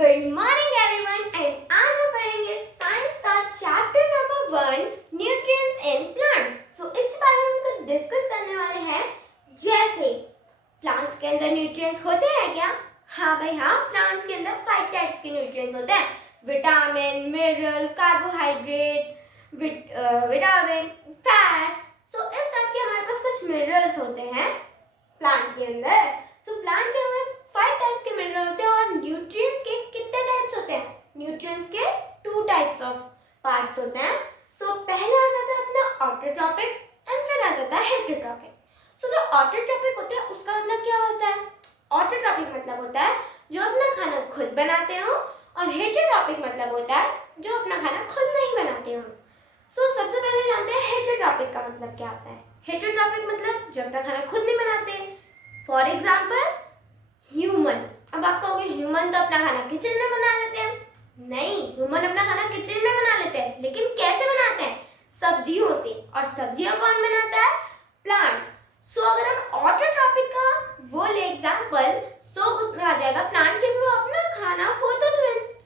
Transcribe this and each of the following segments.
Good morning everyone and आज हम पढ़ेंगे साइंस का chapter number 1 nutrients in plants. इसके बारे में हम कुछ डिस्कस करने वाले हैं। जैसे प्लांट्स के अंदर न्यूट्रिएंट्स होते हैं क्या? हाँ भाई हाँ, प्लांट्स के अंदर 5 टाइप्स के न्यूट्रिएंट्स होते हैं। Vitamin, mineral, carbohydrate, vitamin, fat. इस टाइप के हमारे पास कुछ मिनरल्स होते हैं प्लांट के अंदर। प्लांट के अंदर 5 टाइप्स के मिनरल होते हैं। और न्यूट्रिएंट्स के कितने टाइप्स होते हैं? न्यूट्रिएंट्स के 2 टाइप्स ऑफ पार्ट्स होते हैं। पहले आ जाता है अपना ऑटोट्रॉपिक एंड फिर आ जाता है हेटेरोट्रॉपिक। जो ऑटोट्रॉपिक होता है उसका मतलब क्या होता है? ऑटोट्रॉपिक मतलब होता है जो अपना खाना खुद बनाते हो, और हेटेरोट्रॉपिक मतलब होता है जो अपना खाना खुद नहीं बनाते हो। सबसे पहले जानते हैं हेटेरोट्रॉपिक का मतलब क्या होता है। हेटेरोट्रॉपिक मतलब जो अपना खाना खुद नहीं बनाते। For example human. अब आप कहोगे ह्यूमन तो अपना खाना किचन में बना लेते हैं। नहीं, ह्यूमन अपना खाना किचन में बना लेते हैं, लेकिन कैसे बनाते हैं? सब्जियों से। और सब्जियां कौन बनाता है? प्लांट। अगर हम ऑटोट्रॉपिक का वो ले एग्जाम्पल, उसमें आ जाएगा प्लांट के वो अपना खाना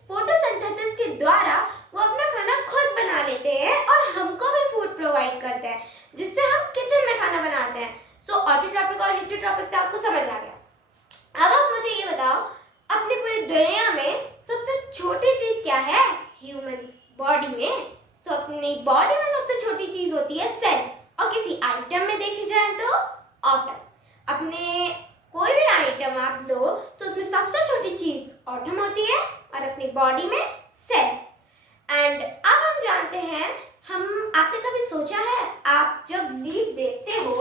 फोटोसिंथेसिस के द्वारा वो अपना खाना खुद बना लेते हैं और हमको भी फूड प्रोवाइड करते हैं, जिससे हम किचन में खाना बनाते हैं। ऑटोट्रॉपिक और हेटेरोट्रॉपिक तो आपको समझ आ गया। अब आप मुझे ये बताओ, अपनी पूरी दुनिया में सबसे छोटी चीज क्या है? ह्यूमन बॉडी में। अपनी बॉडी में सबसे छोटी चीज होती है सेल। और किसी आइटम में देखी जाए तो एटम। अपने कोई भी आइटम आप लो तो उसमें सबसे छोटी चीज एटम होती है और अपनी बॉडी में सेल। एंड अब हम जानते हैं, आपने कभी सोचा है, आप जब लीफ देखते हो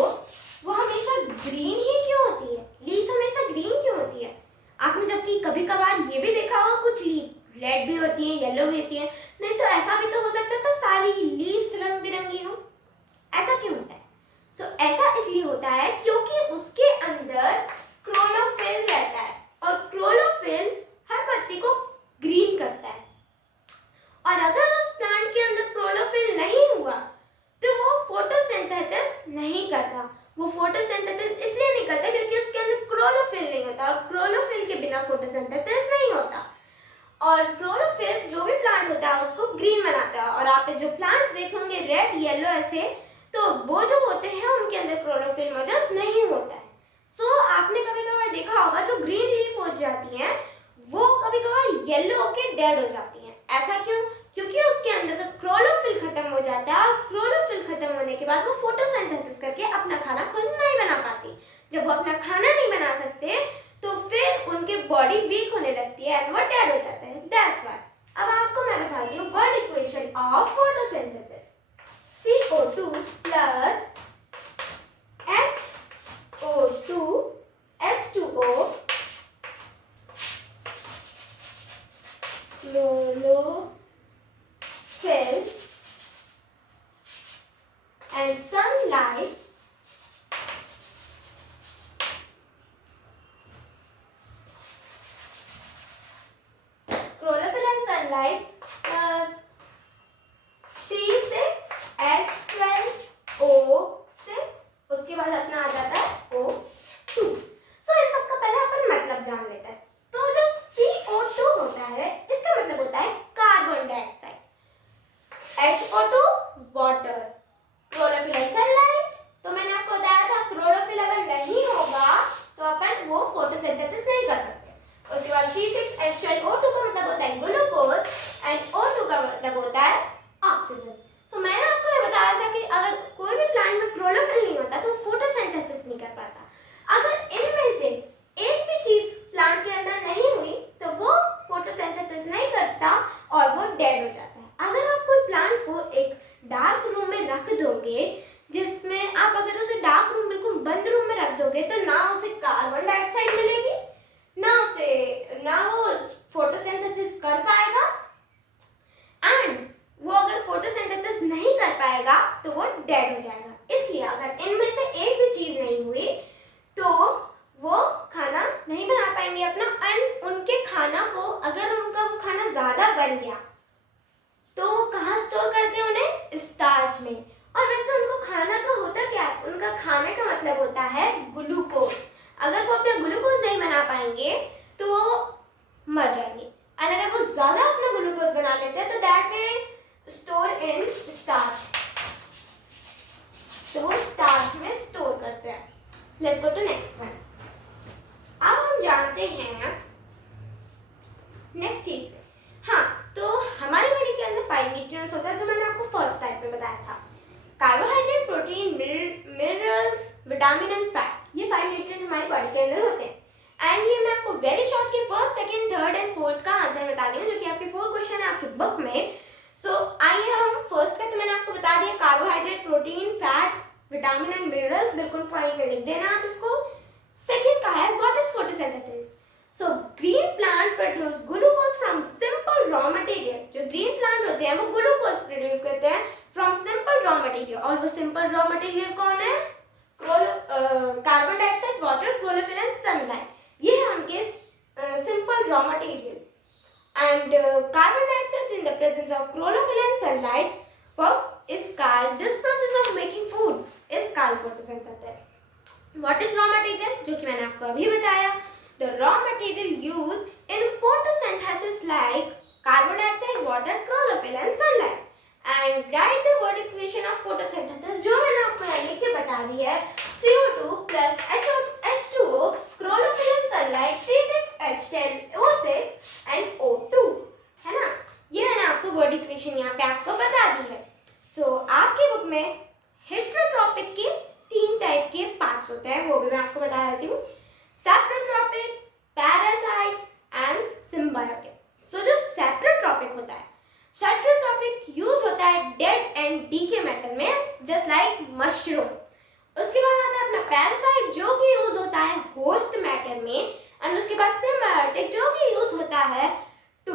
वो हमेशा ग्रीन ही क्यों होती है? लीव्स हमेशा ग्रीन क्यों होती है? आपने जबकि कभी कभार ये भी देखा होगा कुछ लीफ रेड भी होती है, येलो भी होती है। नहीं तो ऐसा भी तो हो सकता है तो सारी लीव्स रंग बिरंगी हो। ऐसा क्यों होता है? ऐसा इसलिए होता है क्योंकि उसके अंदर क्लोरोफिल रहता है, और क्लोरोफिल हर पत्ती को ग्रीन करता है। और अगर उस प्लांट के अंदर क्लोरोफिल नहीं हुआ तो वो फोटोसिंथेसिस नहीं करता। वो फोटोसिंथेसिस इसलिए नहीं करता क्योंकि उसके अंदर क्लोरोफिल नहीं होता, और क्लोरोफिल के बिना फोटोसिंथेसिस नहीं होता। और क्लोरोफिल जो भी प्लांट होता है उसको ग्रीन बनाता है। और आपने जो प्लांट्स देखेंगे रेड, येलो ऐसे, तो वो जो होते हैं उनके अंदर क्लोरोफिल मौजूद नहीं होता है। आपने कभी कभार देखा होगा जो ग्रीन लीफ हो जाती हैं वो कभी कभार येलो होके डेड हो जाती हैं। ऐसा क्यों? क्योंकि उसके अंदर का क्लोरोफिल खत्म हो जाता है, और क्लोरोफिल खत्म होने के बाद वो फोटोसिंथेसिस करके अपना खाना खुद नहीं बना पाती। जब वो अपना खाना नहीं बना सकते तो फिर उनकी बॉडी वीक होने लगती है एंड वो डेड हो जाते हैं। That's why. अब आपको मैं बताती हूँ word equation of photosynthesis. CO2 plus HO2 H2O chlorophyll and sunlight plus C6H12O6, उसके बाद अपना आ जाता है O2। इन सबका पहले अपन मतलब जान लेते हैं। तो जो CO2 होता है इसका मतलब होता है carbon dioxide, HO2 water, chlorophyll and sunlight. तो मैंने आपको बताया था क्लोरोफिल अगर नहीं होगा तो अपन वो फोटोसिंथेसिस नहीं कर सकते। उसके बाद C6H12O2 का मतलब होता है ग्लूकोज एंड O2 का मतलब होता है ऑक्सीजन। मैंने आपको ये बताया था कि अगर कोई भी प्लांट में क्लोरोफिल नहीं होता तो फोटोसिंथेसिस नहीं कर पाता। अगर इनमें से एक भी चीज प्लांट के अंदर नहीं हुई तो वो फोटोसिंथेसिस नहीं करता और वो डेड हो जाता है। अगर आप कोई प्लांट को एक डार्क रूम में रख दोगे, जिसमें आप अगर उसे डार्क रूम बिल्कुल बंद रूम में रख दोगे, तो ना उसे कार्बन डाइऑक्साइड मिलेगी, ना वो फोटोसिंथेसिस कर पाएगा, एंड वो अगर फोटोसिंथेसिस नहीं कर पाएगा तो वो डेड हो जाएगा। इसलिए अगर इनमें से एक भी चीज नहीं हुई तो वो खाना नहीं बना पाएंगे अपना। एंड उनके खाना को, अगर उनका वो खाना ज्यादा बन गया तो वो कहाँ स्टोर करते हैं? उन्हें स्टार्च में। और वैसे उनको खाना का होता क्या है? उनका खाने का मतलब होता है ग्लूकोज। अगर वो अपना ग्लूकोज नहीं बना पाएंगे तो वो मर जाएंगे। एंड नेक्स्ट चीज पे, हाँ, तो हमारी बॉडी के अंदर 5 न्यूट्रिएंट्स होता है जो मैंने आपको फर्स्ट टाइप में बताया था। Carbohydrate, protein, minerals, vitamin and fat, ये 5 न्यूट्रिएंट्स हमारी बॉडी के अंदर होते हैं। एंड ये मैं आपको वेरी शॉर्ट के first, second, third and fourth का आंसर बता रही हूँ, जो कि आपके 4 क्वेश्चन है आपकी बुक में। सो आइए हम फर्स्ट का तो मैंने आपको बता दिया, carbohydrate, protein, fat, vitamin and minerals, बिल्कुल पॉइंट में लिख देना आप इसको। सेकंड का है what is photosynthesis. So green plant produce glucose from simple raw material. जो ग्रीन प्लांट होते हैं वो ग्लूकोज प्रोड्यूस करते हैं फ्रॉम सिंपल रॉ मटेरियल, और वो सिंपल रॉ मटेरियल कौन है? Carbon dioxide, water, chlorophyll and sunlight, ये है उनके simple raw material. And carbon dioxide in the presence of chlorophyll and sunlight is called, this process of making food is called photosynthesis. What is raw material? जो कि मैंने आपको अभी बताया, the raw material used in photosynthesis like carbon dioxide, water, chlorophyll and sunlight. And write the word equation of photosynthesis, जो मैंने आपको यहाँ लिख के बता दी है, CO2 plus H2O, chlorophyll and sunlight, C6H10O6 and O2, है ना? ये मैंने आपको वर्ड इक्वेशन यहाँ पे आपको बता दी है। सो आपकी बुक में हेटेरोट्रॉपिक के 3 टाइप के पार्ट्स होते हैं, वो भी मैं आपको बता देती हूँ, सेप्रोट्रॉपिक, पैरासाइट एंड सिम्बायोटिक। सो जो सेप्रोट्रॉपिक होता है, सेप्रोट्रॉपिक यूज होता है डेड एंड डीके मेटल में, जस्ट लाइक मशरूम। उसके बाद आता है अपना पैरासाइट, जो कि यूज होता है होस्ट मैटर में, एंड उसके बाद सिम्बायोटिक, जो कि यूज होता है to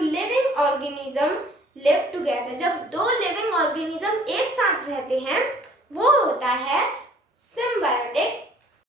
living organism live together. जब 2 लिविंग ऑर्गेनिज्म एक साथ रहते हैं वो होता है सिम्बायोटिक